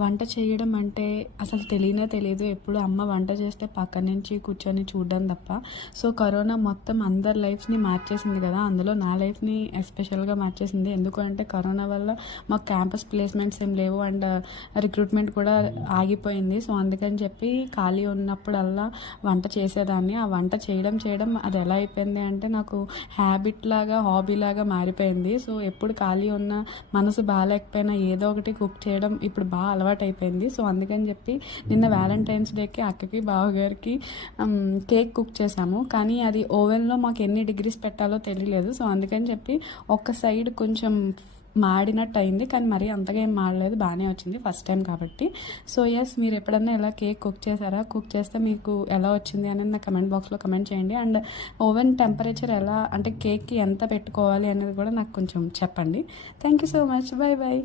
వంట చేయడం అంటే అసలు తెలియనే తెలియదు. ఎప్పుడు అమ్మ వంట చేస్తే పక్క నుంచి కూర్చొని చూడడం తప్ప. సో కరోనా మొత్తం అందరి లైఫ్స్ని మార్చేసింది కదా, అందులో నా లైఫ్ని ఎస్పెషల్గా మార్చేసింది. ఎందుకంటే కరోనా వల్ల మాకు క్యాంపస్ ప్లేస్మెంట్స్ ఏం లేవు అండ్ రిక్రూట్మెంట్ కూడా ఆగిపోయింది. సో అందుకని చెప్పి ఖాళీ ఉన్నప్పుడల్లా వంట చేసేదాన్ని. ఆ వంట చేయడం అది ఎలా అయిపోయింది అంటే నాకు హ్యాబిట్ లాగా, హాబీ లాగా మారిపోయింది. సో ఎప్పుడు ఖాళీ ఉన్న, మనసు బాగాలేకపోయినా ఏదో ఒకటి కుక్ చేయడం ఇప్పుడు బాగా అలవాటు అయిపోయింది. సో అందుకని చెప్పి నిన్న వ్యాలంటైన్స్ డేకి అక్కకి బావగారికి కేక్ కుక్ చేసాము. కానీ అది ఓవెన్లో మాకు ఎన్ని డిగ్రీస్ పెట్టాలో తెలియలేదు. సో అందుకని చెప్పి ఒక సైడ్ కొంచెం మాడినట్టు అయింది, కానీ మరీ అంతగా ఏం మాడలేదు, బాగానే వచ్చింది ఫస్ట్ టైం కాబట్టి. సో ఎస్, మీరు ఎప్పుడన్నా ఇలా కేక్ కుక్ చేశారా? కుక్ చేస్తే మీకు ఎలా వచ్చింది అనేది నా కమెంట్ బాక్స్లో కమెంట్ చేయండి. అండ్ ఓవెన్ టెంపరేచర్ ఎలా, అంటే కేక్కి ఎంత పెట్టుకోవాలి అనేది కూడా నాకు కొంచెం చెప్పండి. Thank you so much. Bye bye.